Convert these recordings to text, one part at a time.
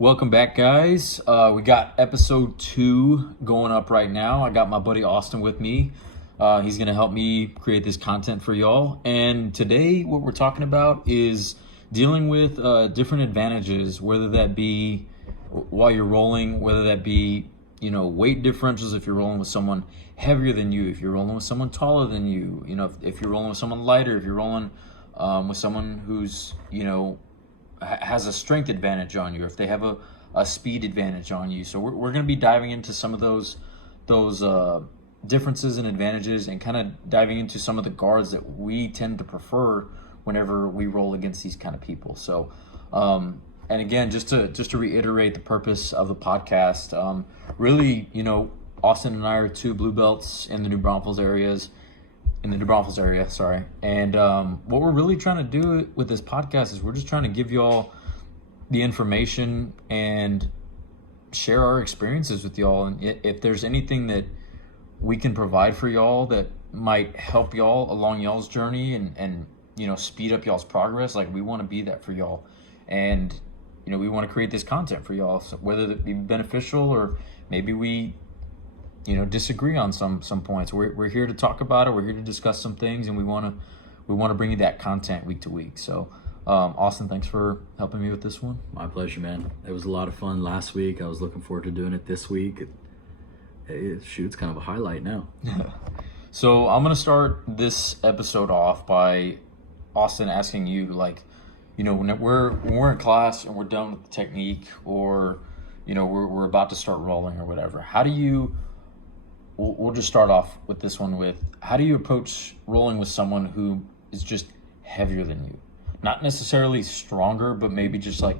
Welcome back, guys. We got episode 2 going up right now. I got my buddy Austin with me. He's going to help me create this content for y'all. And today, what we're talking about is dealing with different advantages, whether that be while you're rolling, whether that be, weight differentials if you're rolling with someone heavier than you, if you're rolling with someone taller than you, if you're rolling with someone lighter, if you're rolling with someone who's, has a strength advantage on you, or if they have a speed advantage on you. So we're going to be diving into some of those differences and advantages, and kind of diving into some of the guards that we tend to prefer whenever we roll against these kind of people. So, and again, just to reiterate the purpose of the podcast, really, Austin and I are 2 blue belts in the New Braunfels area, sorry. And what we're really trying to do with this podcast is we're just trying to give y'all the information and share our experiences with y'all. And if there's anything that we can provide for y'all that might help y'all along y'all's journey and speed up y'all's progress, like, we want to be that for y'all. And we want to create this content for y'all, so whether it be beneficial or maybe we disagree on some points. We're here to talk about it. We're here to discuss some things, and we want to bring you that content week to week. So, Austin, thanks for helping me with this one. My pleasure, man. It was a lot of fun last week. I was looking forward to doing it this week. It's kind of a highlight now. So I'm gonna start this episode off by Austin asking you, when we're in class and we're done with the technique, or we're about to start rolling or whatever. How do you? We'll just start off with this one with, how do you approach rolling with someone who is just heavier than you? Not necessarily stronger, but maybe just like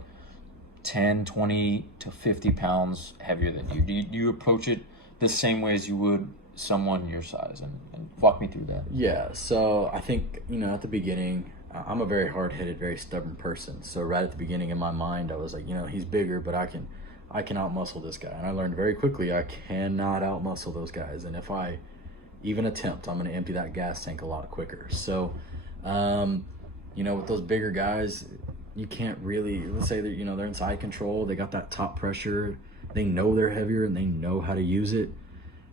10, 20 to 50 pounds heavier than you. Do you approach it the same way as you would someone your size? And walk me through that. Yeah, so I think, at the beginning, I'm a very hard-headed, very stubborn person. So right at the beginning in my mind, I was like, he's bigger, but I can outmuscle this guy. And I learned very quickly I cannot outmuscle those guys. And if I even attempt, I'm going to empty that gas tank a lot quicker. So, with those bigger guys, you can't really, let's say that, they're in side control. They got that top pressure. They know they're heavier and they know how to use it.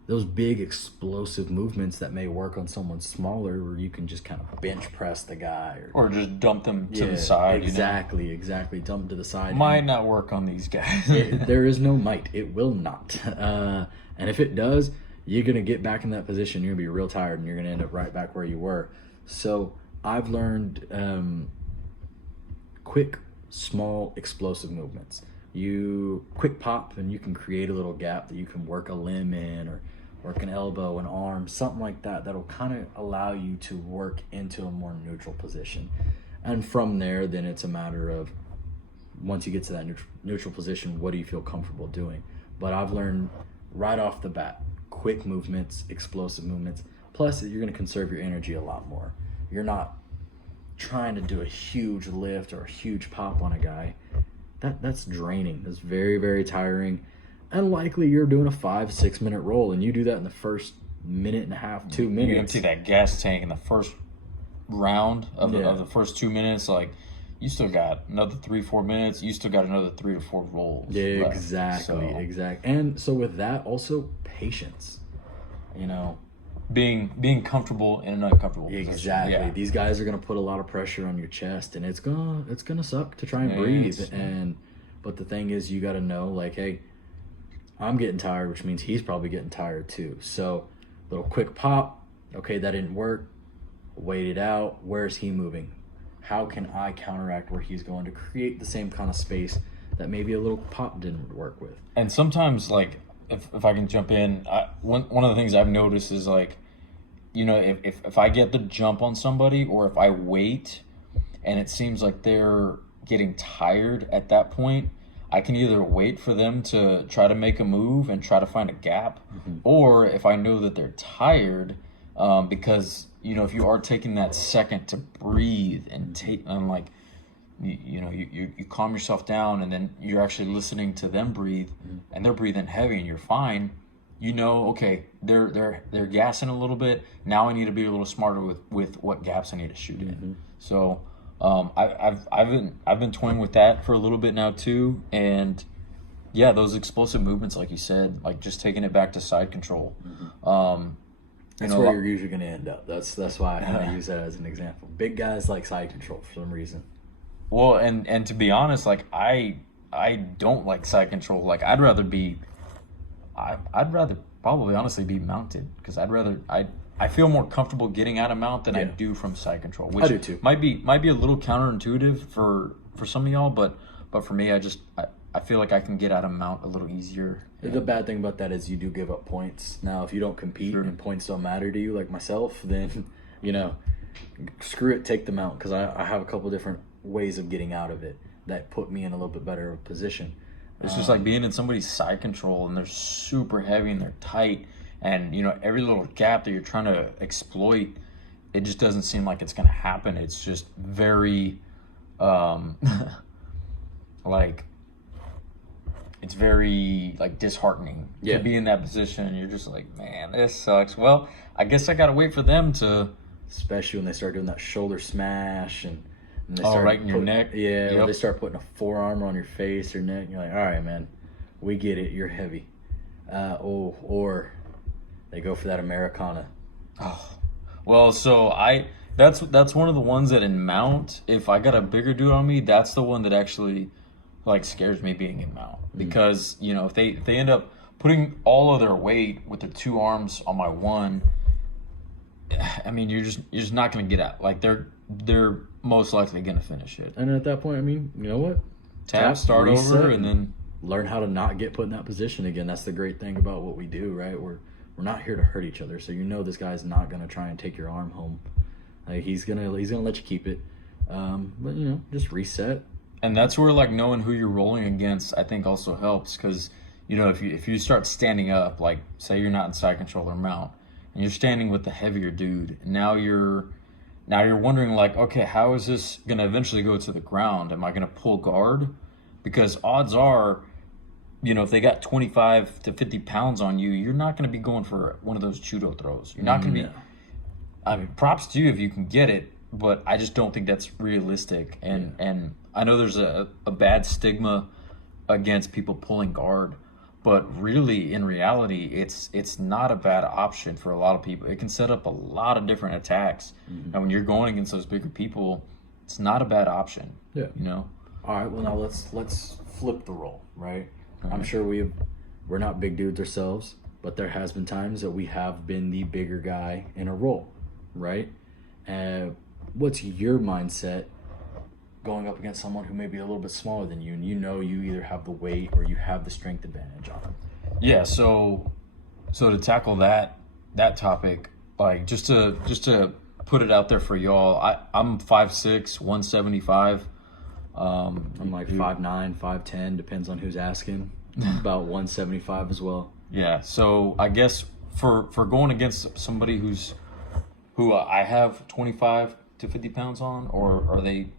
Those big explosive movements that may work on someone smaller, where you can just kind of bench press the guy. Or just dump them to the side. Exactly. Dump them to the side. Might not work on these guys. There is no might. It will not. And if it does, you're going to get back in that position. You're going to be real tired, and you're going to end up right back where you were. So I've learned quick, small, explosive movements. You quick pop, and you can create a little gap that you can work a limb in, or work an elbow, an arm, something like that. That'll kind of allow you to work into a more neutral position. And from there, then it's a matter of, once you get to that neutral position, what do you feel comfortable doing? But I've learned right off the bat, quick movements, explosive movements. Plus, you're going to conserve your energy a lot more. You're not trying to do a huge lift or a huge pop on a guy. That's draining. That's very, very tiring. And likely you're doing a 5-6 minute roll, and you do that in the first minute and a half, 2 minutes. You empty that gas tank in the first round of the first 2 minutes. Like, you still got another 3-4 minutes. You still got another 3 to 4 rolls. Yeah, exactly. And so with that, also patience. Being comfortable in an uncomfortable position. Exactly. Yeah. These guys are gonna put a lot of pressure on your chest, and it's gonna suck to try and breathe. But the thing is, you gotta know, like, hey, I'm getting tired, which means he's probably getting tired too. So, little quick pop. Okay, that didn't work. Wait it out. Where's he moving? How can I counteract where he's going to create the same kind of space that maybe a little pop didn't work with? And sometimes, like, if I can jump in, one of the things I've noticed is, like, if I get the jump on somebody, or if I wait and it seems like they're getting tired at that point, I can either wait for them to try to make a move and try to find a gap, or if I know that they're tired, because, if you are taking that second to breathe and you calm yourself down, and then you're actually listening to them breathe, and they're breathing heavy, and you're fine. Okay, they're gassing a little bit. Now I need to be a little smarter with what gaps I need to shoot in. So I've been toying with that for a little bit now too, and Yeah, those explosive movements, like you said, like just taking it back to side control. Um, That's where you're usually going to end up. That's why I kind of use that as an example. Big guys like side control for some reason. well, and to be honest, like I don't like side control. Like I'd rather probably honestly be mounted because I feel more comfortable getting out of mount than I do from side control, which I do too. might be a little counterintuitive for some of y'all, but for me, I feel like I can get out of mount a little easier. The bad thing about that is you do give up points. Now, if you don't compete and points don't matter to you, like myself, then, screw it, take the mount, because I have a couple different ways of getting out of it that put me in a little bit better of a position. It's just like being in somebody's side control and they're super heavy and they're tight, and every little gap that you're trying to exploit, it just doesn't seem like it's going to happen. It's just very like it's very like disheartening to be in that position. You're just like, man, this sucks. Well, I guess I gotta wait for them to, especially when they start doing that shoulder smash and they oh, start right in your neck. Yeah, or they start putting a forearm on your face or neck. You're like, all right, man, we get it. You're heavy. Or they go for that Americana. Oh, well, so that's one of the ones that in mount, if I got a bigger dude on me, that's the one that actually like scares me being in mount, because if they end up putting all of their weight with their two arms on my one, I mean you're just not gonna get out. Like they're most likely gonna finish it. And at that point, I mean, you know what? Tap, start over, and then learn how to not get put in that position again. That's the great thing about what we do, right? We're not here to hurt each other. So this guy's not gonna try and take your arm home. Like he's gonna let you keep it. But just reset. And that's where like knowing who you're rolling against, I think, also helps, because if you start standing up, like say you're not in side control or mount, and you're standing with the heavier dude, now you're wondering like, okay, how is this gonna eventually go to the ground? Am I gonna pull guard? Because odds are, if they got 25 to 50 pounds on you, you're not gonna be going for one of those judo throws. You're not gonna be. I mean, props to you if you can get it, but I just don't think that's realistic. And I know there's a bad stigma against people pulling guard, but really in reality, it's not a bad option for a lot of people. It can set up a lot of different attacks, and when you're going against those bigger people, it's not a bad option. Yeah. All right. Well, now let's flip the role, right? I'm sure we're not big dudes ourselves, but there has been times that we have been the bigger guy in a role, right? What's your mindset going up against someone who may be a little bit smaller than you, and you either have the weight or you have the strength advantage on them? Yeah, so to tackle that topic, like just to put it out there for y'all, I'm 5'6", 175. I'm like 5'9", 5'10", depends on who's asking. About 175 as well. Yeah, so I guess for going against somebody who I have 25 to 50 pounds on, or are they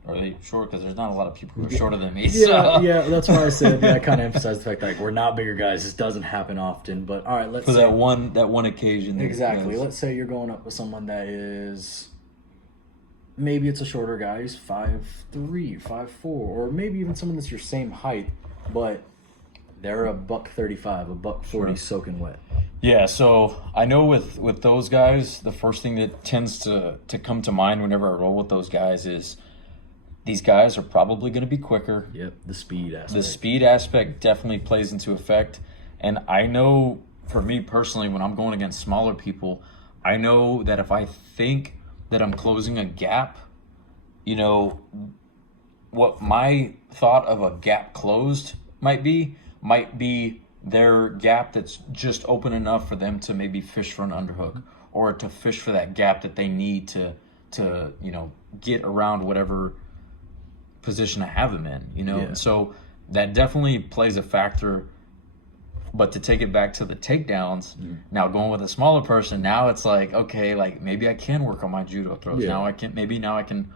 short? Because there's not a lot of people who are shorter than me. Yeah, that's why I said I kind of emphasize the fact that we're not bigger guys. This doesn't happen often, but all right, let's for that one occasion. Exactly. Let's say you're going up with someone that is, maybe it's a shorter guy, he's 5'3", 5'4", or maybe even someone that's your same height, but they're a $135, a $140 soaking wet. Yeah, so I know with those guys, the first thing that tends to come to mind whenever I roll with those guys is these guys are probably going to be quicker. Yep, the speed aspect. The speed aspect definitely plays into effect. And I know for me personally, when I'm going against smaller people, I know that if I think that I'm closing a gap, what my thought of a gap closed might be their gap that's just open enough for them to maybe fish for an underhook, or to fish for that gap that they need to get around whatever position I have them in, Yeah. So that definitely plays a factor. But to take it back to the takedowns, now going with a smaller person, now it's like, okay, like maybe I can work on my judo throws. Yeah. Now I can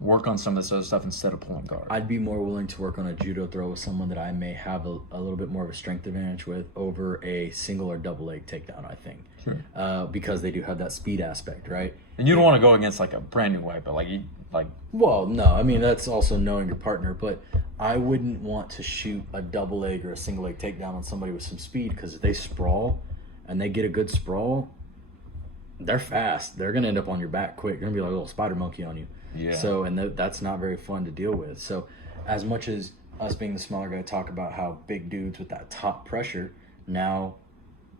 work on some of this other stuff instead of pulling guard. I'd be more willing to work on a judo throw with someone that I may have a little bit more of a strength advantage with over a single or double leg takedown, I think. Sure. Because they do have that speed aspect, right? And you don't want to go against like a brand new weapon, Well, no, I mean, that's also knowing your partner, but I wouldn't want to shoot a double leg or a single leg takedown on somebody with some speed, because if they sprawl and they get a good sprawl, they're fast. They're going to end up on your back quick. They're going to be like a little spider monkey on you. Yeah. So, and that's not very fun to deal with. So, as much as us being the smaller guy talk about how big dudes with that top pressure, now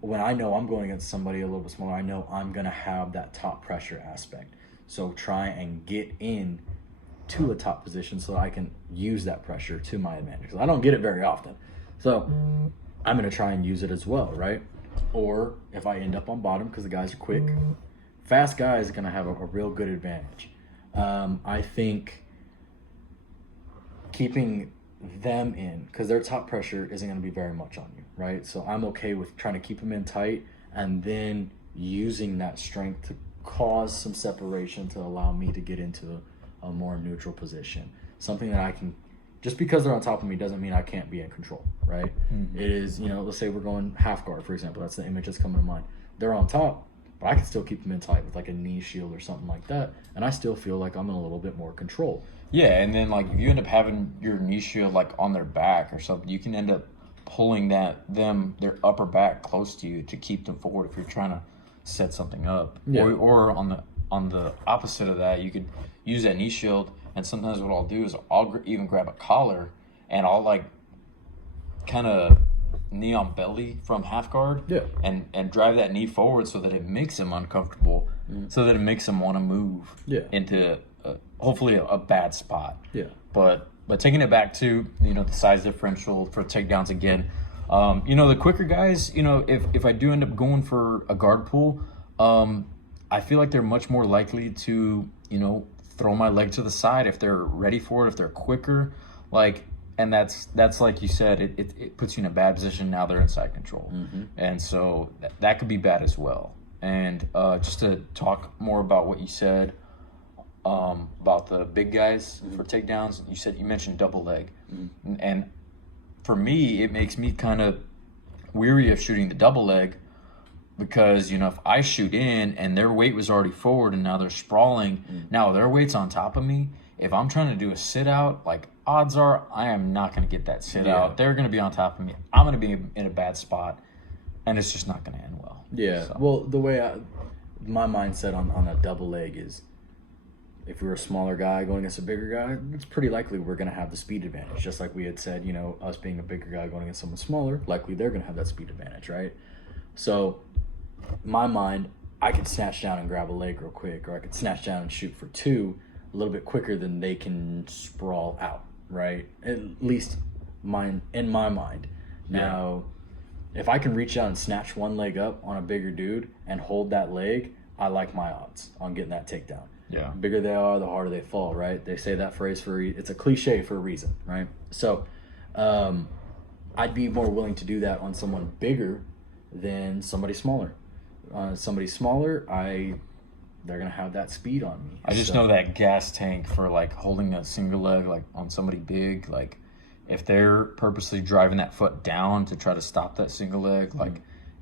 when I know I'm going against somebody a little bit smaller, I know I'm going to have that top pressure aspect. So try and get in to a top position so I can use that pressure to my advantage. Because I don't get it very often. So I'm going to try and use it as well, right? Or if I end up on bottom because the guys are quick, fast guys are going to have a real good advantage. I think keeping them in, because their top pressure isn't going to be very much on you, right? So I'm okay with trying to keep them in tight and then using that strength to cause some separation to allow me to get into a more neutral position. Something that I can, just because they're on top of me doesn't mean I can't be in control, right? Mm-hmm. It is, let's say we're going half guard, for example. That's the image that's coming to mind. They're on top, but I can still keep them in tight with like a knee shield or something like that, and I still feel like I'm in a little bit more control. Yeah, and then like if you end up having your knee shield like on their back or something, you can end up pulling their upper back close to you to keep them forward if you're trying to set something up. Yeah. Or on the opposite of that, you could use that knee shield, and sometimes what I'll do is I'll even grab a collar and I'll like kind of knee on belly from half guard, and drive that knee forward so that it makes him uncomfortable, so that it makes him want to move into hopefully a bad spot. Yeah. But taking it back to the size differential for takedowns again, the quicker guys, if I do end up going for a guard pull, I feel like they're much more likely to throw my leg to the side if they're ready for it, if they're quicker, and that's like you said, it puts you in a bad position. Now they're inside control, and so that could be bad as well. And just to talk more about what you said about the big guys for takedowns, you mentioned double leg, and for me it makes me kind of weary of shooting the double leg, because if I shoot in and their weight was already forward and now they're sprawling, now their weight's on top of me. If I'm trying to do a sit out, like odds are I am not going to get that sit out. They're going to be on top of me. I'm going to be in a bad spot, and it's just not going to end well. Yeah. So. Well, the way my mindset on a double leg is, if we're a smaller guy going against a bigger guy, it's pretty likely we're going to have the speed advantage. Just like we had said, us being a bigger guy going against someone smaller, likely they're going to have that speed advantage, right? So, my mind, I could snatch down and grab a leg real quick, or I could snatch down and shoot for two a little bit quicker than they can sprawl out, right? At least in my mind. Now, if I can reach out and snatch one leg up on a bigger dude and hold that leg, I like my odds on getting that takedown. Yeah. The bigger they are, the harder they fall, right? They say that phrase it's a cliche for a reason, right? So, I'd be more willing to do that on someone bigger than somebody smaller. Somebody smaller, they're gonna have that speed on me. I just know that gas tank for like holding a single leg like on somebody big, like if they're purposely driving that foot down to try to stop that single leg, like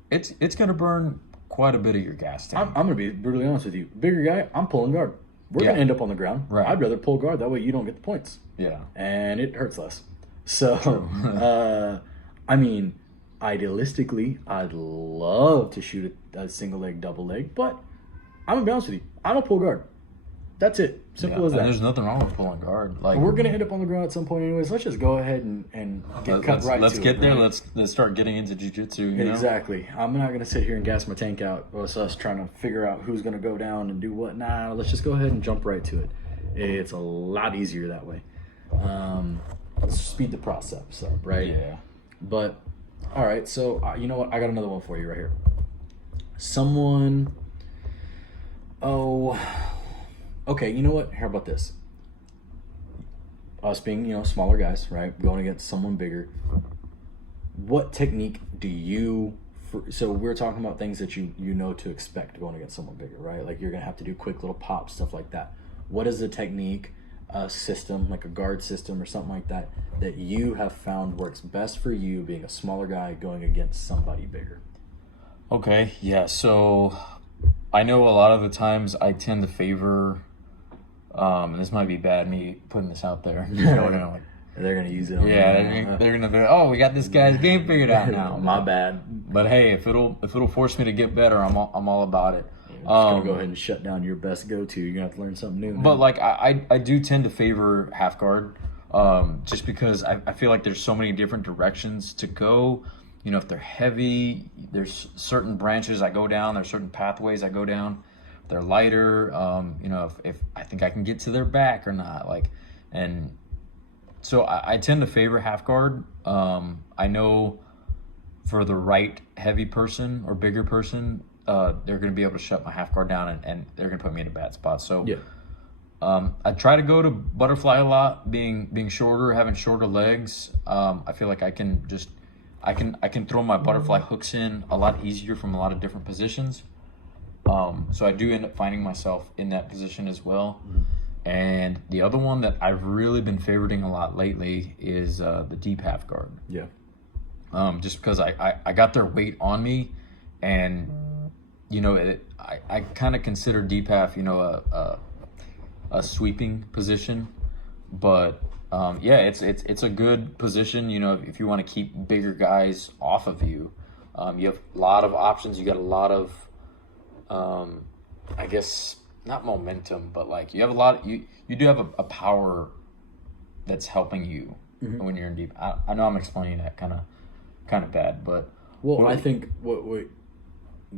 it's gonna burn quite a bit of your gas tank. I'm gonna be brutally honest with you. Bigger guy, I'm pulling guard. We're gonna end up on the ground. Right. I'd rather pull guard, that way you don't get the points. Yeah. And it hurts less. So I mean, idealistically, I'd love to shoot a single leg, double leg, but I'm gonna be honest with you, I don't pull guard. That's it. Simple as that. And there's nothing wrong with pulling guard. Like, we're gonna end up on the ground at some point anyways. Let's just go ahead and let's get there. Right? Let's start getting into jiu-jitsu. Exactly. I'm not gonna sit here and gas my tank out with us trying to figure out who's gonna go down and do what. Nah, let's just go ahead and jump right to it. It's a lot easier that way. Speed the process up, right? Yeah. But all right, so you know what? I got another one for you right here. Okay, you know what? How about this? Us being, smaller guys, right? Going against someone bigger. What technique do you... So we're talking about things that you know to expect going against someone bigger, right? Like you're going to have to do quick little pops, stuff like that. What is the technique a system, like a guard system or something like that, that you have found works best for you being a smaller guy going against somebody bigger? Okay, yeah. So I know a lot of the times I tend to favor. This might be bad me putting this out there. They're gonna use it on they're gonna be, oh, we got this guy's game figured out now. My bad. But hey, if it'll force me to get better, I'm all about it. Just gonna go ahead and shut down your best go-to. You're gonna have to learn something new. But like I do tend to favor half guard, just because I feel like there's so many different directions to go. You know, if they're heavy, there's certain branches I go down. There's certain pathways I go down. If they're lighter, you know, if I think I can get to their back or not, like, and so I tend to favor half guard. I know for the right heavy person or bigger person, they're going to be able to shut my half guard down and they're going to put me in a bad spot. So yeah. I try to go to butterfly a lot, being shorter, having shorter legs. I feel like I can throw my butterfly hooks in a lot easier from a lot of different positions. So I do end up finding myself in that position as well. Mm-hmm. And the other one that I've really been favoriting a lot lately is the deep half guard. Yeah. Just because I got their weight on me, and you know I kind of consider deep half, you know, a sweeping position, but yeah, it's a good position. You know, if you want to keep bigger guys off of you, you have a lot of options. You got a lot of I guess not momentum, but like you have a lot. You do have a power that's helping you when you're in deep. I know I'm explaining that kind of bad, but I think what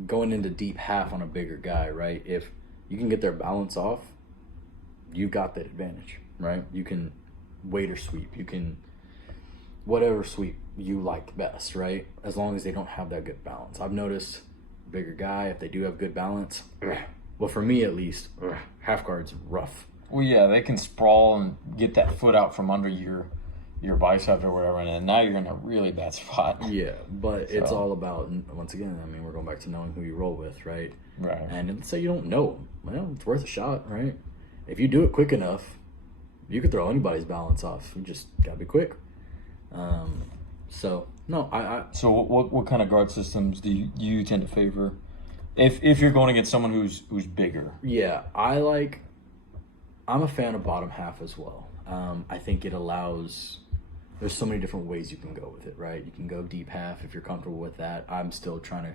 going into deep half on a bigger guy, right? If you can get their balance off, you've got that advantage, right? You can weight or sweep. You can whatever sweep you like best, right? As long as they don't have that good balance. I've noticed bigger guy, if they do have good balance, well, for me at least, half guard's rough. Well, yeah, they can sprawl and get that foot out from under your bicep or whatever, and now you're in a really bad spot. Yeah, but it's all about, once again, I mean, we're going back to knowing who you roll with, right? Right. And let's say you don't know them. Well, it's worth a shot, right? If you do it quick enough, you could throw anybody's balance off. You just gotta be quick. So what kind of guard systems do you tend to favor if you're going against someone who's bigger? Yeah, I'm a fan of bottom half as well. I think it allows, there's so many different ways you can go with it, right? You can go deep half if you're comfortable with that. I'm still trying to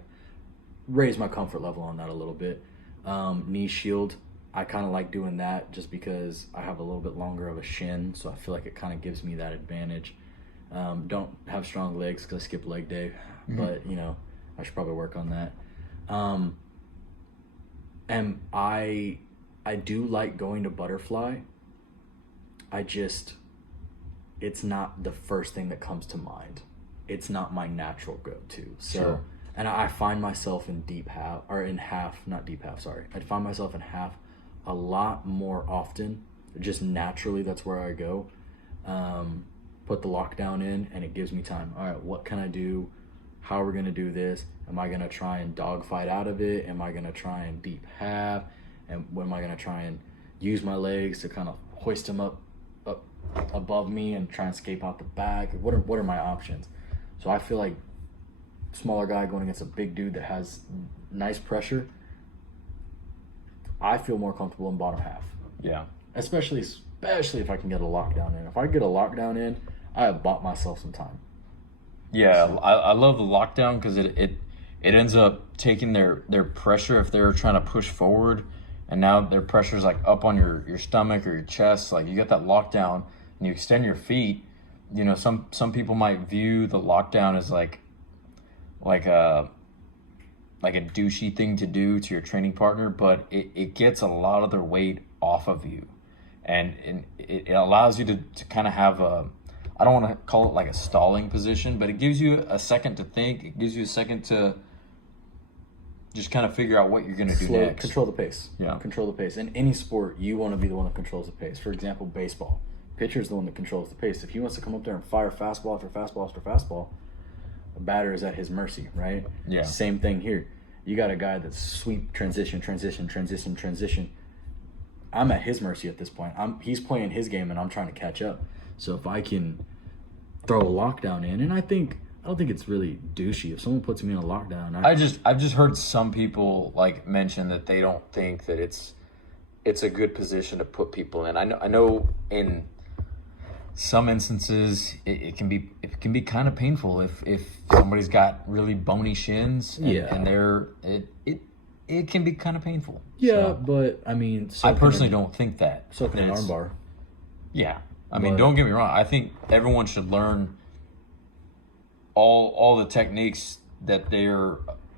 raise my comfort level on that a little bit. Knee shield, I kind of like doing that just because I have a little bit longer of a shin, so I feel like it kind of gives me that advantage. Don't have strong legs because I skip leg day, but you know, I should probably work on that. And I do like going to butterfly. It's not the first thing that comes to mind. It's not my natural go-to. So, sure. And I find myself in I find myself in half a lot more often. Just naturally, that's where I go. Put the lockdown in, and it gives me time. All right, what can I do? How are we going to do this? Am I going to try and dogfight out of it? Am I going to try and deep half? And when am I going to try and use my legs to kind of hoist them up above me and try and escape out the back? What are my options? So I feel like smaller guy going against a big dude that has nice pressure, I feel more comfortable in bottom half. Yeah. Especially if I can get a lockdown in. If I get a lockdown in, I have bought myself some time. Yeah, so. I love the lockdown because it ends up taking their pressure if they're trying to push forward, and now their pressure is like up on your stomach or your chest. Like you get that lockdown and you extend your feet. You know, some people might view the lockdown as like a douchey thing to do to your training partner, but it gets a lot of their weight off of you, and it allows you to kind of have I don't want to call it like a stalling position, but it gives you a second to think. It gives you a second to just kind of figure out what you're going to do next. Control the pace. Yeah. Control the pace. In any sport, you want to be the one that controls the pace. For example, baseball. Pitcher's the one that controls the pace. If he wants to come up there and fire fastball after fastball after fastball, the batter is at his mercy, right? Yeah. Same thing here. You got a guy that's sweep, transition. I'm at his mercy at this point. He's playing his game and I'm trying to catch up. So if I can throw a lockdown in, and I don't think it's really douchey if someone puts me in a lockdown. I've just heard some people like mention that they don't think that it's a good position to put people in. I know in some instances it can be kind of painful if somebody's got really bony shins and it can be kind of painful. Yeah, So, but I mean, I personally don't think that. So can an armbar. Yeah, I mean, don't get me wrong. I think everyone should learn all the techniques that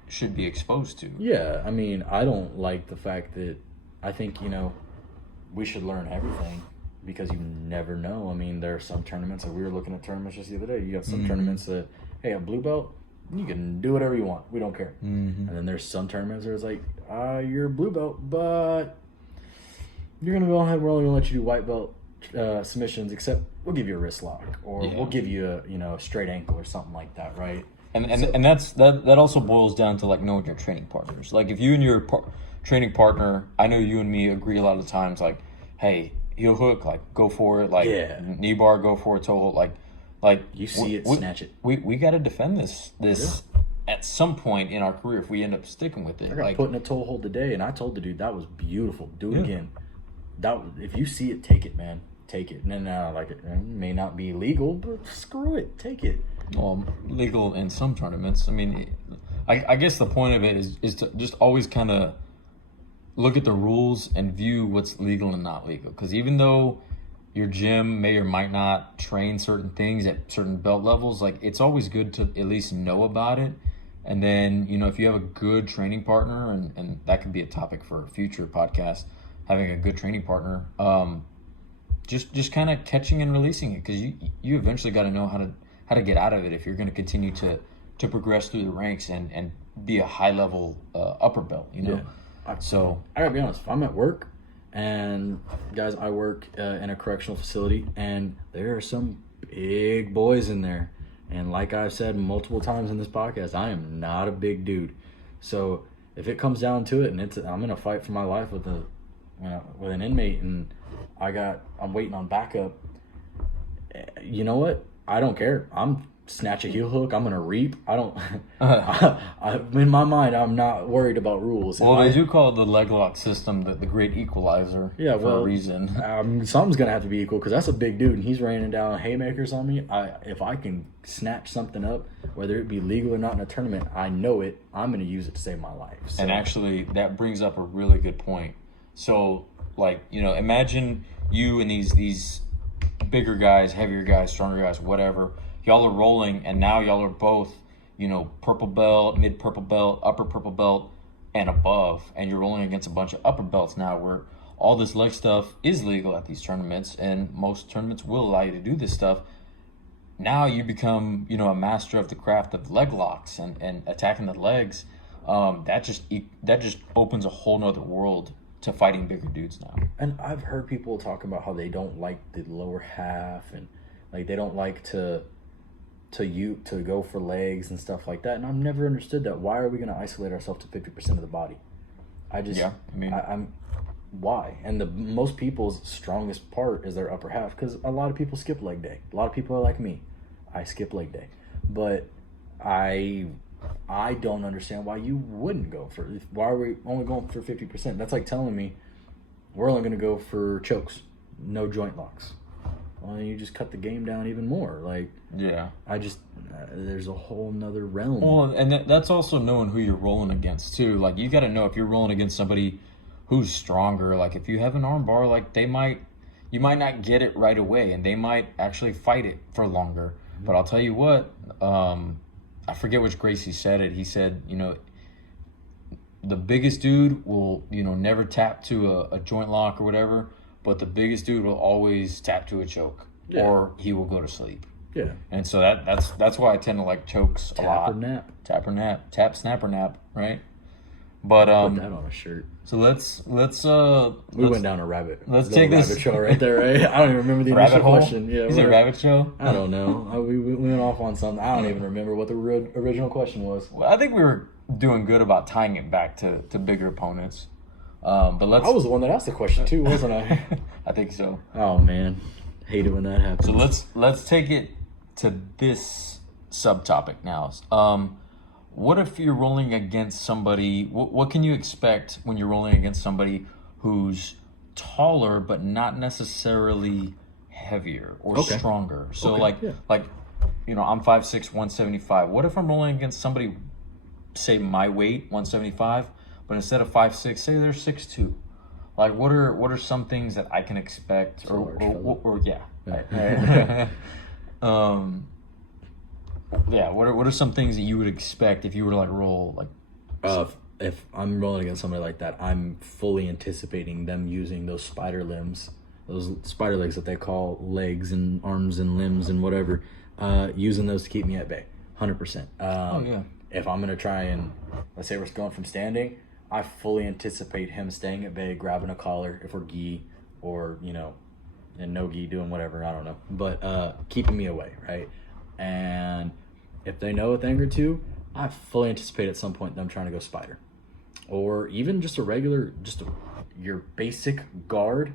should be exposed to. Yeah, I mean, I don't like the fact that I think, we should learn everything because you never know. I mean, there are some tournaments that we were looking at tournaments just the other day. You got some tournaments that, hey, a blue belt, you can do whatever you want. We don't care. And then there's some tournaments where it's like, you're a blue belt, but you're going to go ahead. We're only going to let you do white belt submissions, except we'll give you a wrist lock or we'll give you a straight ankle or something like that, right? And that also boils down to like knowing your training partners. Like if you and your training partner, I know you and me agree a lot of the times, like, hey, heel hook, like go for it, like knee bar, go for it, toe hold, like you see it, snatch it. We got to defend this at some point in our career if we end up sticking with it. I got put in a toe hold today, and I told the dude that was beautiful. Do it again. If you see it, take it, man. Take it. And then it may not be legal, but screw it, take it. Well, legal in some tournaments. I mean, I guess the point of it is to just always kind of look at the rules and view what's legal and not legal. Because even though your gym may or might not train certain things at certain belt levels, like it's always good to at least know about it. And then, if you have a good training partner, and that could be a topic for a future podcast, having a good training partner, just kind of catching and releasing it, because you eventually got to know how to get out of it if you're going to continue to progress through the ranks and be a high level upper belt, So I gotta be honest, if I'm at work, and guys, I work in a correctional facility, and there are some big boys in there, and like I've said multiple times in this podcast, I am not a big dude. So if it comes down to it, and I'm in a fight for my life with an inmate, and I'm waiting on backup, you know what? I don't care. I'm snatch a heel hook. I'm gonna reap. I don't. In my mind, I'm not worried about rules. Well, they do call it the leg lock system the great equalizer. Yeah, for a reason. Something's gonna have to be equal because that's a big dude and he's raining down haymakers on me. If I can snatch something up, whether it be legal or not in a tournament, I know it. I'm gonna use it to save my life. So. And actually, that brings up a really good point. So, imagine you and these bigger guys, heavier guys, stronger guys, whatever. Y'all are rolling, and now y'all are both, purple belt, mid purple belt, upper purple belt, and above. And you're rolling against a bunch of upper belts now where all this leg stuff is legal at these tournaments, and most tournaments will allow you to do this stuff. Now you become, a master of the craft of leg locks and attacking the legs. That just opens a whole nother world to fighting bigger dudes now. And I've heard people talk about how they don't like the lower half, and like they don't like to go for legs and stuff like that. And I've never understood that. Why are we going to isolate ourselves to 50% of the body? I'm why? And most people's strongest part is their upper half, because a lot of people skip leg day. A lot of people are like me. I skip leg day. But I don't understand why you wouldn't go for it. Why are we only going for 50%? That's like telling me we're only going to go for chokes, no joint locks. Well, you just cut the game down even more. There's a whole nother realm. Well, and that's also knowing who you're rolling against too. Like, you got to know if you're rolling against somebody who's stronger. Like, if you have an arm bar, like you might not get it right away, and they might actually fight it for longer. Mm-hmm. But I'll tell you what, I forget which Gracie said it. He said, the biggest dude will, never tap to a joint lock or whatever. But the biggest dude will always tap to a choke, or he will go to sleep. Yeah. And so that's why I tend to like chokes a lot. Tap or nap. Tap, snap or nap, right? But put that on a shirt. So let's went down a rabbit. Let's take this rabbit trail right there, right? I don't even remember the initial question. Yeah, is it rabbit trail? I don't know. We went off on something. I don't even remember what the original question was. Well, I think we were doing good about tying it back to bigger opponents. But let's. I was the one that asked the question too, wasn't I? I think so. Oh man, hate it when that happens. So let's take it to this subtopic now. What if you're rolling against somebody? What can you expect when you're rolling against somebody who's taller but not necessarily heavier or stronger? So like I'm 5'6", 175. What if I'm rolling against somebody, say my weight, 175, but instead of 5'6", say they're 6'2"? Like what are some things that I can expect or yeah. Right. Yeah, what are some things that you would expect if you were to like roll like if I'm rolling against somebody like that, I'm fully anticipating them using those spider limbs, those spider legs that they call legs and arms and limbs and whatever, using those to keep me at bay, 100%. If I'm gonna try and, let's say we're going from standing, I fully anticipate him staying at bay, grabbing a collar if we're gi, or and no gi, doing whatever, I don't know, but keeping me away, right? And if they know a thing or two, I fully anticipate at some point them trying to go spider, or even just a regular, your basic guard.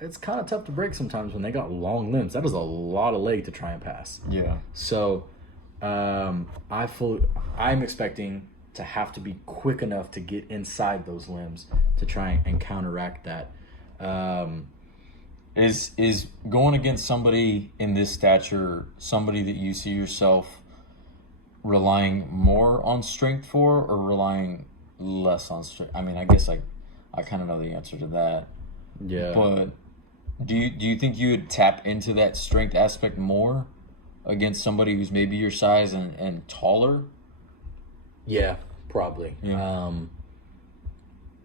It's kind of tough to break sometimes when they got long limbs. That is a lot of leg to try and pass. Yeah. So, I'm expecting to have to be quick enough to get inside those limbs to try and counteract that. Is going against somebody in this stature somebody that you see yourself relying more on strength for, or relying less on strength? I mean, I guess I kind of know the answer to that. Yeah. But do you think you would tap into that strength aspect more against somebody who's maybe your size and taller? Yeah, probably. Yeah.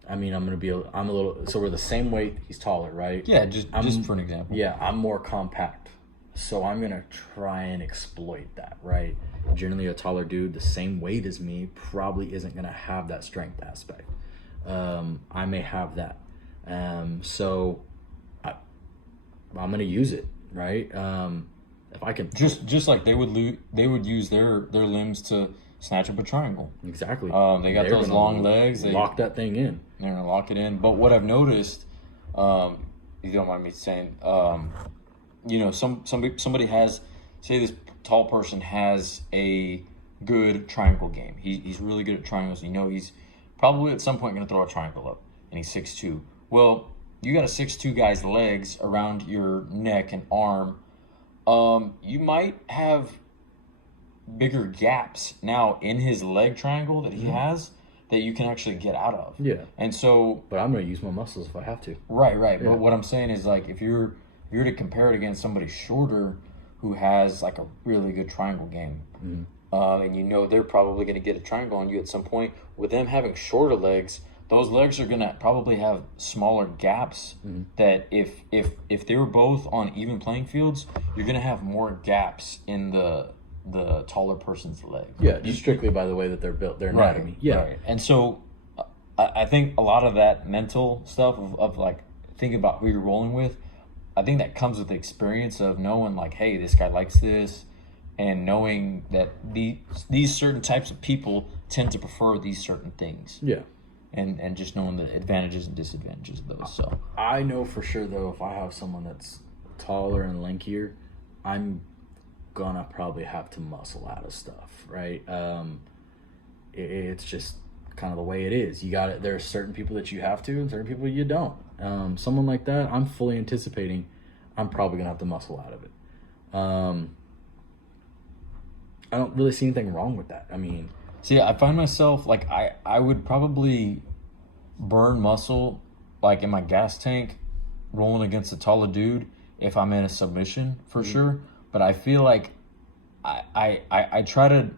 I mean, I'm a little, so we're the same weight, he's taller, right? Yeah, just for an example. Yeah, I'm more compact. So I'm going to try and exploit that, right? Generally, a taller dude the same weight as me probably isn't going to have that strength aspect. I may have that. So I'm going to use it, right? If I can... Just like they would use their limbs to snatch up a triangle. Exactly. They got those long legs. They lock that thing in. They're going to lock it in. But what I've noticed, if you don't mind me saying, somebody has, say this tall person has a good triangle game. He's really good at triangles. He's probably at some point going to throw a triangle up, and he's 6'2". Well, you got a 6'2" guy's legs around your neck and arm. You might have bigger gaps now in his leg triangle that he has that you can actually get out of. Yeah. And so... But I'm going to use my muscles if I have to. Right. Yeah. But what I'm saying is, like, if you're to compare it against somebody shorter who has, like, a really good triangle game, and they're probably going to get a triangle on you at some point, with them having shorter legs, those legs are going to probably have smaller gaps that if they were both on even playing fields, you're going to have more gaps in the taller person's leg. Yeah, just strictly by the way that they're built, their anatomy. Right, yeah. Right. And so I think a lot of that mental stuff of like thinking about who you're rolling with, I think that comes with the experience of knowing, like, hey, this guy likes this, and knowing that these certain types of people tend to prefer these certain things. Yeah. And just knowing the advantages and disadvantages of those. So I know for sure, though, if I have someone that's taller and lankier, I'm gonna probably have to muscle out of stuff, right? It's just kind of the way it is. You got it. There are certain people that you have to, and certain people you don't. Someone like that, I'm fully anticipating I'm probably gonna have to muscle out of it. I don't really see anything wrong with that. I mean, see, I find myself like I would probably burn muscle like in my gas tank rolling against a taller dude if I'm in a submission for sure. But I feel like I try to,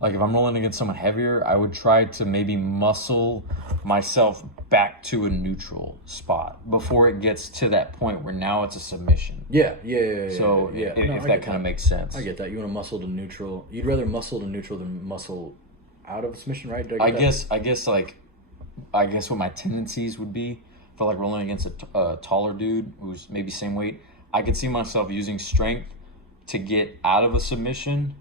like, if I'm rolling against someone heavier, I would try to maybe muscle myself back to a neutral spot before it gets to that point where now it's a submission. Yeah. So if that kind of makes sense. I get that. You want to muscle to neutral. You'd rather muscle to neutral than muscle out of submission, right? I guess what my tendencies would be for like rolling against a taller dude who's maybe same weight. I could see myself using strength to get out of a submission,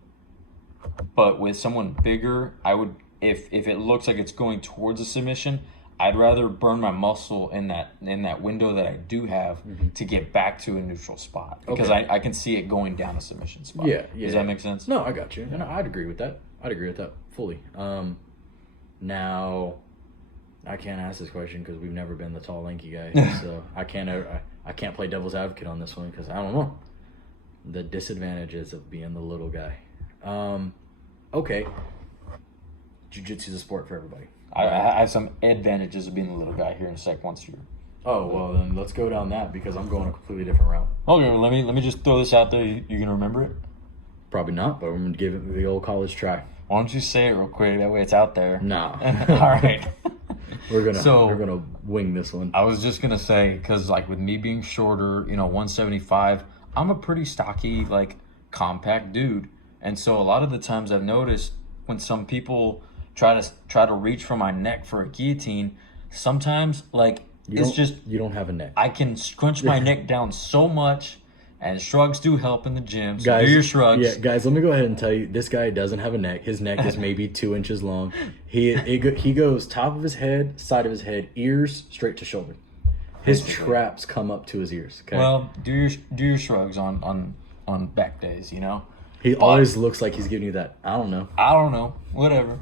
but with someone bigger, I would, if it looks like it's going towards a submission, I'd rather burn my muscle in that window that I do have to get back to a neutral spot because I can see it going down a submission spot. Yeah. Does that make sense? No, I got you, and I'd agree with that. Fully. Now, I can't ask this question because we've never been the tall, lanky guy, so I can't play devil's advocate on this one because I don't know the disadvantages of being the little guy. Okay, jiu-jitsu is a sport for everybody. I have some advantages of being a little guy here in a sec once you're... Oh, well, then let's go down that because I'm going a completely different route. Okay, well, let me just throw this out there. You gonna remember it? Probably not, but I'm going to give it the old college try. Why don't you say it real quick? That way it's out there. No. All right. We're gonna wing this one. I was just gonna say, because like with me being shorter, 175, I'm a pretty stocky, like compact dude, and so a lot of the times I've noticed when some people try to reach for my neck for a guillotine, sometimes like you don't have a neck. I can scrunch my neck down so much, and shrugs do help in the gym. So guys, do your shrugs. Yeah, guys, let me go ahead and tell you, this guy doesn't have a neck. His neck is maybe 2 inches long. He goes top of his head, side of his head, ears straight to shoulder. His traps come up to his ears. Okay? Well, do your shrugs on back days. He always looks like he's giving you that. I don't know. Whatever.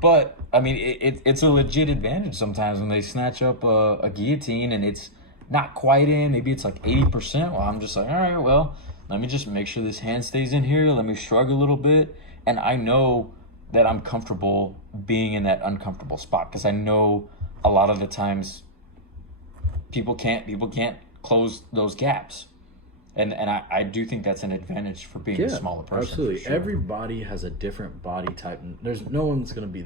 But I mean, it's a legit advantage sometimes when they snatch up a guillotine and it's not quite in. Maybe it's like 80%. Well, I'm just like, all right, well, let me just make sure this hand stays in here. Let me shrug a little bit, and I know that I'm comfortable being in that uncomfortable spot because I know a lot of the times people can't close those gaps. And I do think that's an advantage for being a smaller person. Absolutely. Sure. Every body has a different body type. There's no one's going to be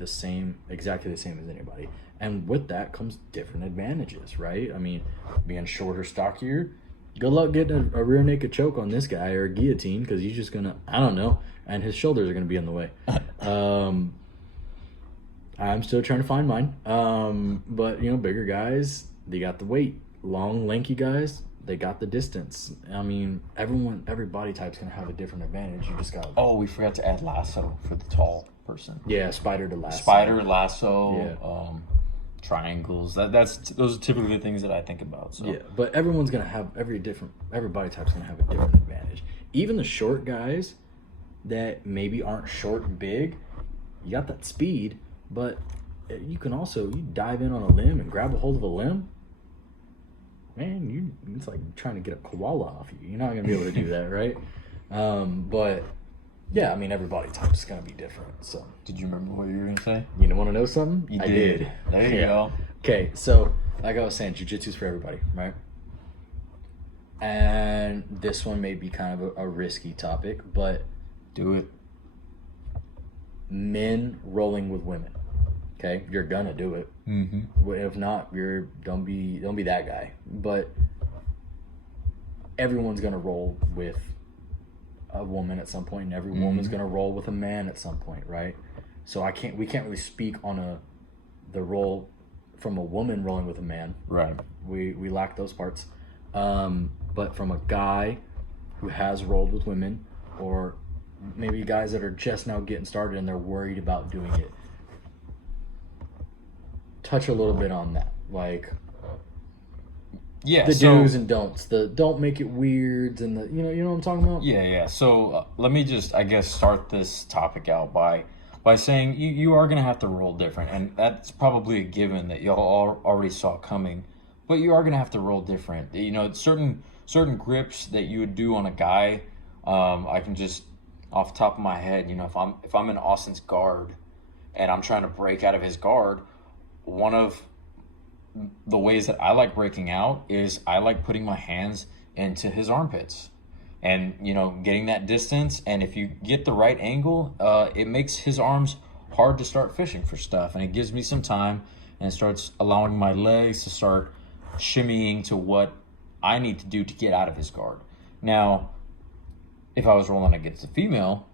exactly the same as anybody. And with that comes different advantages, right? I mean, being shorter, stockier, good luck getting a rear naked choke on this guy or a guillotine because he's just going to, I don't know, and his shoulders are going to be in the way. I'm still trying to find mine. But, bigger guys, they got the weight. Long, lanky guys, they got the distance. I mean, every body type's going to have a different advantage. You just got... Oh, we forgot to add lasso for the tall person. Yeah, spider to lasso. Spider, lasso, triangles. Those are typically the things that I think about. So. Yeah, but everyone's going to have... Every body type's going to have a different advantage. Even the short guys that maybe aren't short and big, you got that speed, but you can also... You dive in on a limb and grab a hold of a limb. Man, it's like trying to get a koala off you. You're not going to be able to do that, right? But, yeah, I mean, every body type is going to be different. So, did you remember what you were going to say? You want to know something? I did. There you go. Okay, so, like I was saying, jiu-jitsu's for everybody, right? And this one may be kind of a risky topic, but... Do it. Men rolling with women. Okay, you're gonna do it. Mm-hmm. If not, don't be that guy. But everyone's gonna roll with a woman at some point, and every woman's gonna roll with a man at some point, right? So we can't really speak on the role from a woman rolling with a man. Right. We lack those parts. But from a guy who has rolled with women, or maybe guys that are just now getting started and they're worried about doing it. Touch a little bit on that, like the do's and don'ts. The don't make it weirds, and you know what I'm talking about. Yeah. So let me just, I guess, start this topic out by saying you are gonna have to roll different, and that's probably a given that y'all already saw coming. But you are gonna have to roll different. Certain grips that you would do on a guy. I can just off the top of my head, if I'm in Austin's guard, and I'm trying to break out of his guard. One of the ways that I like breaking out is I like putting my hands into his armpits and, getting that distance. And if you get the right angle, it makes his arms hard to start fishing for stuff. And it gives me some time and it starts allowing my legs to start shimmying to what I need to do to get out of his guard. Now, if I was rolling against a female,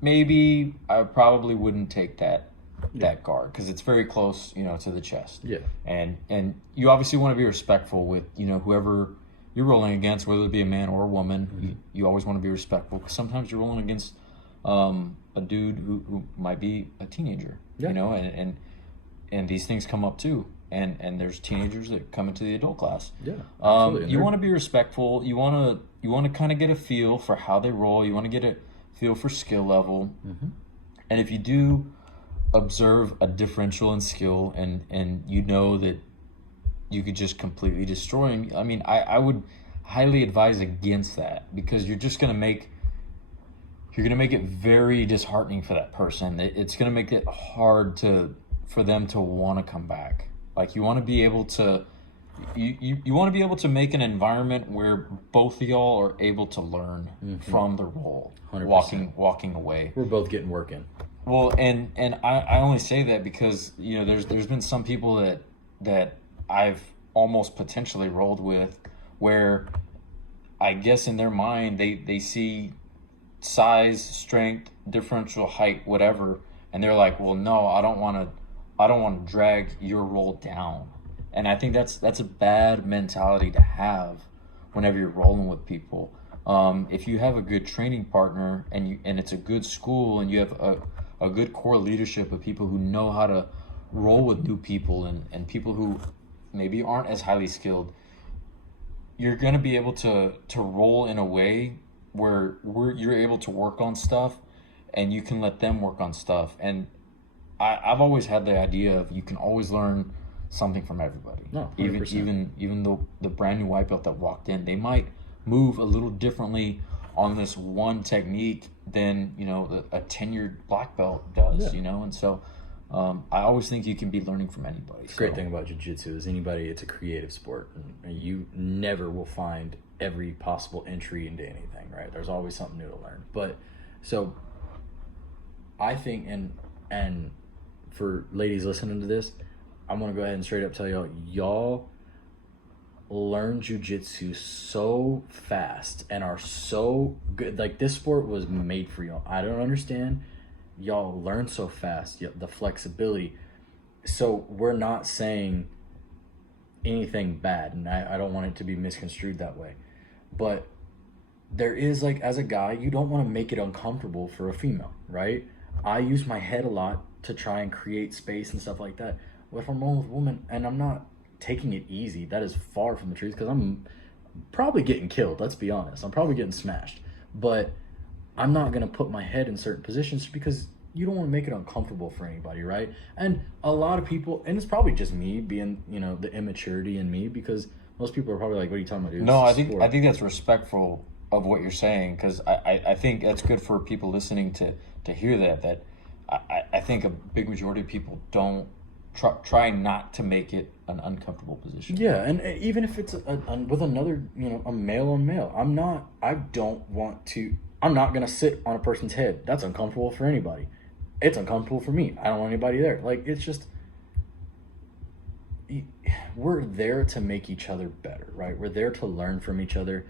maybe I probably wouldn't take that guard because it's very close, to the chest. Yeah. And you obviously want to be respectful with, whoever you're rolling against, whether it be a man or a woman. Mm-hmm. You always want to be respectful because sometimes you're rolling against a dude who might be a teenager, and these things come up too. And there's teenagers that come into the adult class. Yeah, absolutely. You want to be respectful. You want to kind of get a feel for how they roll. You want to get a feel for skill level. And if you do observe a differential in skill, and you know that you could just completely destroy him, I mean, I would highly advise against that, because you're going to make it very disheartening for that person. It's going to make it hard for them to want to come back. Like, you want to be able to you want to be able to make an environment where both of y'all are able to learn from the role. 100%. Walking away. We're both getting work in. Well, and I only say that because, there's been some people that I've almost potentially rolled with, where I guess in their mind they see size, strength, differential height, whatever, and they're like, well, no, I don't want to drag your role down. And I think that's a bad mentality to have whenever you're rolling with people. If you have a good training partner, and it's a good school, and you have a good core leadership of people who know how to roll with new people, and people who maybe aren't as highly skilled, you're going to be able to roll in a way where you're able to work on stuff, and you can let them work on stuff. And I've always had the idea of, you can always learn something from everybody. No, 100%. Even though the brand new white belt that walked in, they might move a little differently on this one technique than a tenured black belt does. And so I always think you can be learning from anybody. The great thing about jiu-jitsu is it's a creative sport, and you never will find every possible entry into anything, right? There's always something new to learn. But so I think, and for ladies listening to this, I'm going to go ahead and straight up tell y'all learn jiu-jitsu so fast and are so good. Like, this sport was made for y'all. I don't understand. Y'all learn so fast, the flexibility. So we're not saying anything bad, and I don't want it to be misconstrued that way. But there is, like, as a guy, you don't want to make it uncomfortable for a female, right? I use my head a lot to try and create space and stuff like that. But if I'm rolling with a woman and I'm not taking it easy, that is far from the truth, because I'm probably getting killed, let's be honest. I'm probably getting smashed. But I'm not going to put my head in certain positions, because you don't want to make it uncomfortable for anybody, right? And a lot of people, and it's probably just me being, the immaturity in me, because most people are probably like, what are you talking about, dude? No, I think that's respectful of what you're saying, because I think that's good for people listening to hear that I think a big majority of people don't try not to make it an uncomfortable position. Yeah, and even if it's with another, a male on male, I'm not going to sit on a person's head. That's uncomfortable for anybody. It's uncomfortable for me. I don't want anybody there. Like, it's just, we're there to make each other better, right? We're there to learn from each other.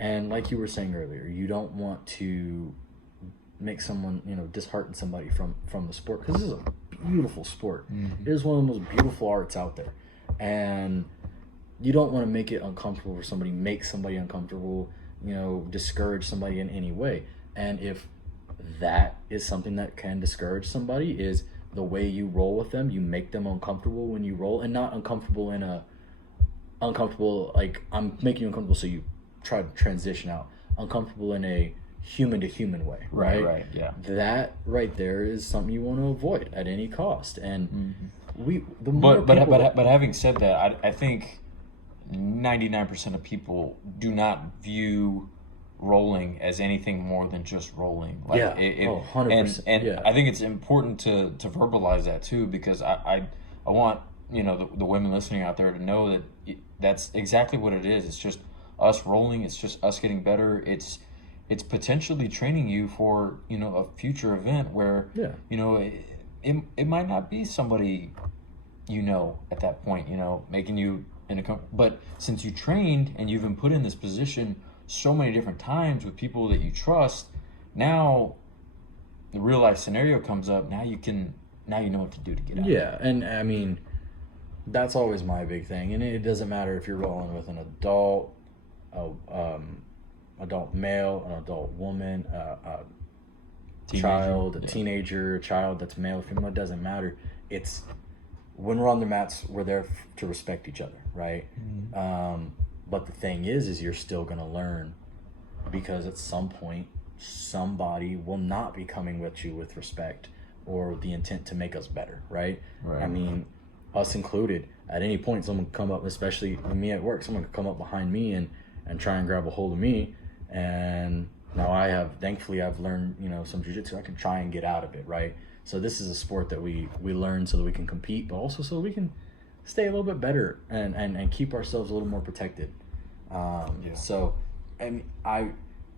And like you were saying earlier, you don't want to make someone, dishearten somebody from the sport, because this is a beautiful sport. It is one of the most beautiful arts out there. And you don't want to make it uncomfortable for somebody, make somebody uncomfortable, discourage somebody in any way. And if that is something that can discourage somebody, is the way you roll with them, you make them uncomfortable when you roll, and not uncomfortable in a uncomfortable, like, I'm making you uncomfortable so you try to transition out. Uncomfortable in a human to human way, right? Right, yeah. That right there is something you want to avoid at any cost. And but having said that, I think 99% of people do not view rolling as anything more than just rolling. Like, 100%. And I think it's important to verbalize that too, because I want the women listening out there to know that that's exactly what it is. It's just us rolling. It's just us getting better. It's potentially training you for a future event where it might not be somebody at that point making you but since you trained and you've been put in this position so many different times with people that you trust, now the real life scenario comes up. Now you know what to do to get out. Yeah, and I mean, that's always my big thing. And it doesn't matter if you're rolling with an adult male, an adult woman, a teenager, child, a teenager, a child that's male or female. It doesn't matter. It's when we're on the mats, we're there to respect each other, right? But the thing is you're still going to learn, because at some point somebody will not be coming with you with respect or the intent to make us better, right? I mean, us included. At any point, someone could come up, especially with me at work, someone could come up behind me and try and grab a hold of me. And now thankfully I've learned, some jiu-jitsu. I can try and get out of it, right? So this is a sport that we learn so that we can compete, but also so we can stay a little bit better and keep ourselves a little more protected. So, and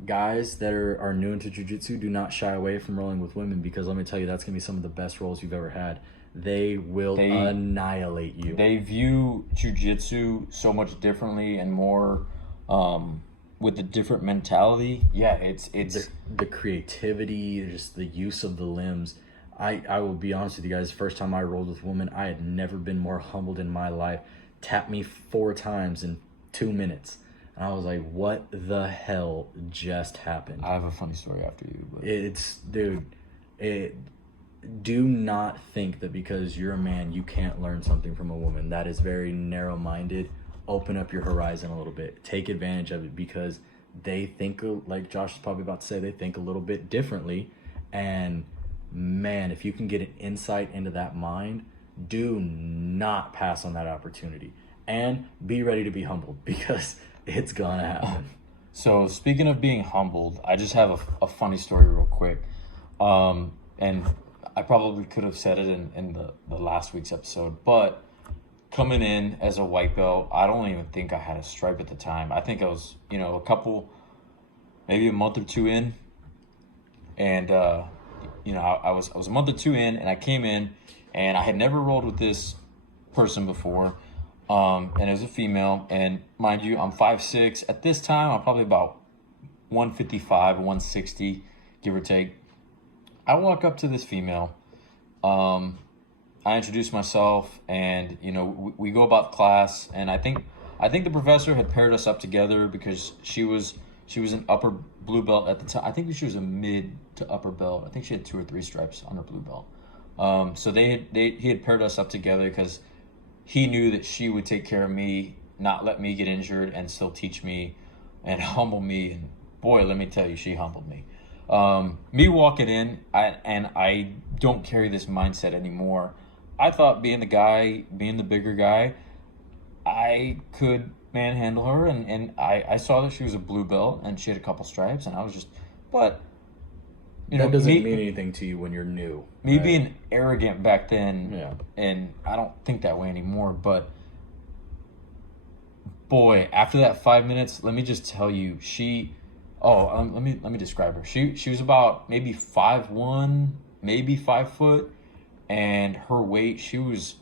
guys that are new into jiu-jitsu, do not shy away from rolling with women, because let me tell you, that's going to be some of the best rolls you've ever had. They will annihilate you. They view jiu-jitsu so much differently and more with a different mentality. Yeah, it's the creativity, just the use of the limbs. I will be honest with you guys, the first time I rolled with a woman, I had never been more humbled in my life. Tapped me 4 times in 2 minutes. And I was like, what the hell just happened? I have a funny story after you. But... do not think that because you're a man, you can't learn something from a woman. That is very narrow-minded. Open up your horizon a little bit. Take advantage of it, because they think, like Josh is probably about to say, they think a little bit differently. And man, if you can get an insight into that mind, do not pass on that opportunity. And be ready to be humbled, because it's gonna happen. So speaking of being humbled, I just have a funny story real quick. And I probably could have said it in the last week's episode, but coming in as a white belt, I don't even think I had a stripe at the time. I think I was, maybe a month or 2 in. And, I was a month or 2 in, and I came in, and I had never rolled with this person before. And it was a female, and mind you, I'm 5'6". At this time, I'm probably about 155, 160, give or take. I walk up to this female. I introduce myself, and we go about class. And I think the professor had paired us up together because she was an upper blue belt at the time. I think she was a mid to upper belt. I think she had 2 or 3 stripes on her blue belt. So he had paired us up together because he knew that she would take care of me, not let me get injured, and still teach me and humble me. And boy, let me tell you, she humbled me. Me walking in, I don't carry this mindset anymore. I thought being the bigger guy, I could manhandle her, and I saw that she was a blue belt and she had a couple stripes, and I was just, but that doesn't mean anything to you when you're new. Me being arrogant back then, and I don't think that way anymore, but boy, after that 5 minutes, let me just tell you, let me describe her. She was about maybe 5'1", maybe 5 foot, and her weight, she was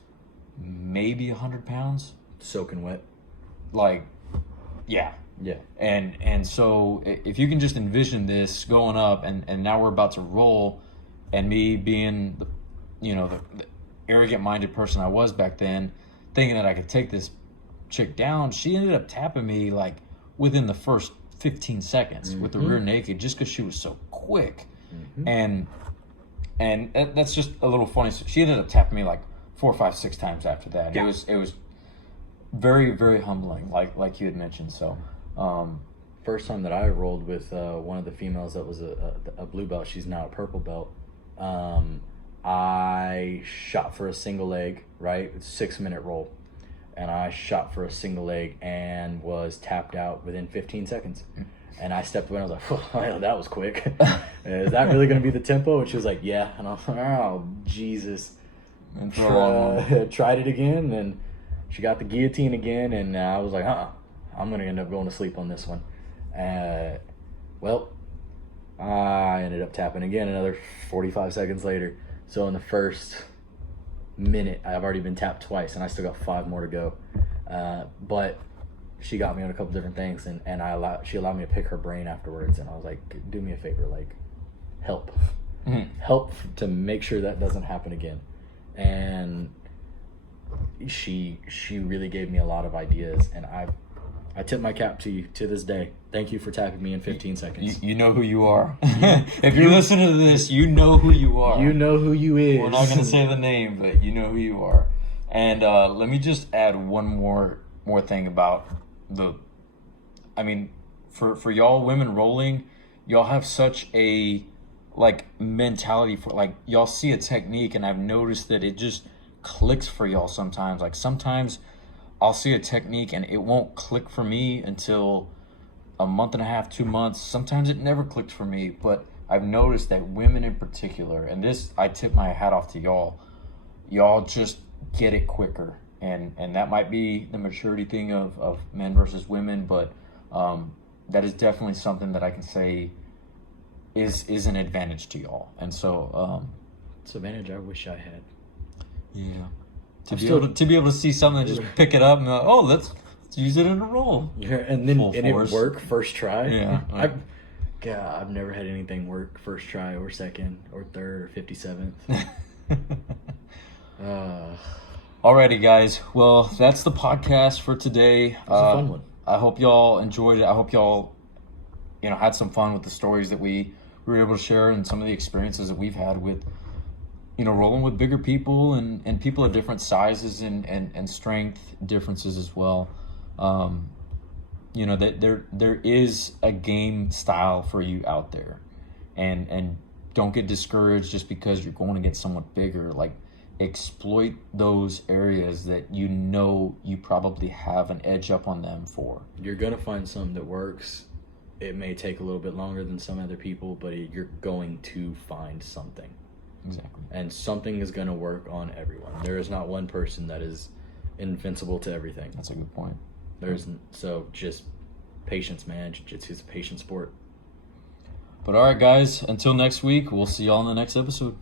maybe 100 pounds. Soaking wet. Yeah. Yeah. And so if you can just envision this going up, and now we're about to roll, and me being the arrogant minded person I was back then, thinking that I could take this chick down, she ended up tapping me within the first 15 seconds with the rear naked, just because she was so quick. And that's just a little funny. She ended up tapping me 4, 5, 6 times after that. Yeah. It was very, very humbling, like you had mentioned. So first time that I rolled with one of the females that was a blue belt, she's now a purple belt, I shot for a single leg, right? It's a 6-minute roll. And I shot for a single leg and was tapped out within 15 seconds. And I stepped away and I was like, oh, that was quick. Is that really going to be the tempo? And she was like, yeah. And I was like, oh, Jesus. And tried it again, and she got the guillotine again. And I was like, I'm going to end up going to sleep on this one. Well, I ended up tapping again another 45 seconds later. So in the first minute, I've already been tapped twice, and I still got 5 more to go. But she got me on a couple different things, and she allowed me to pick her brain afterwards. And I was like, do me a favor, help. Help to make sure that doesn't happen again. And she really gave me a lot of ideas, and I tip my cap to you to this day. Thank you for tapping me in 15 seconds. You know who you are. If you're listening to this, you know who you are. You know who you is. We're not going to say the name, but you know who you are. And let me just add one more thing about the. I mean, for y'all women rolling, y'all have such a like mentality for like y'all see a technique, and I've noticed that it just clicks for y'all sometimes. Like sometimes I'll see a technique and it won't click for me until a month and a half, 2 months. Sometimes it never clicked for me, but I've noticed that women in particular, and this I tip my hat off to y'all. Y'all just get it quicker, and that might be the maturity thing of men versus women, but that is definitely something that I can say is an advantage to y'all. And so It's an advantage I wish I had. yeah, to be able to see something and just pick it up and like, oh, let's use it in a roll. Yeah, and then Full and it force. work first try. Yeah. I've never had anything work first try or second or third or 57th. Alrighty, guys. Well, that's the podcast for today. It was a fun one. I hope y'all enjoyed it. I hope y'all, had some fun with the stories that we were able to share and some of the experiences that we've had with, rolling with bigger people and people of different sizes and strength differences as well. That there is a game style for you out there, and don't get discouraged just because you're going against someone bigger. Like, exploit those areas that you probably have an edge up on them for. You're gonna find something that works. It may take a little bit longer than some other people, but you're going to find something. Exactly. And something is gonna work on everyone. There is not one person that is invincible to everything. That's a good point. So just patience, man. Jiu-jitsu is a patient sport. But all right, guys, until next week, we'll see y'all in the next episode.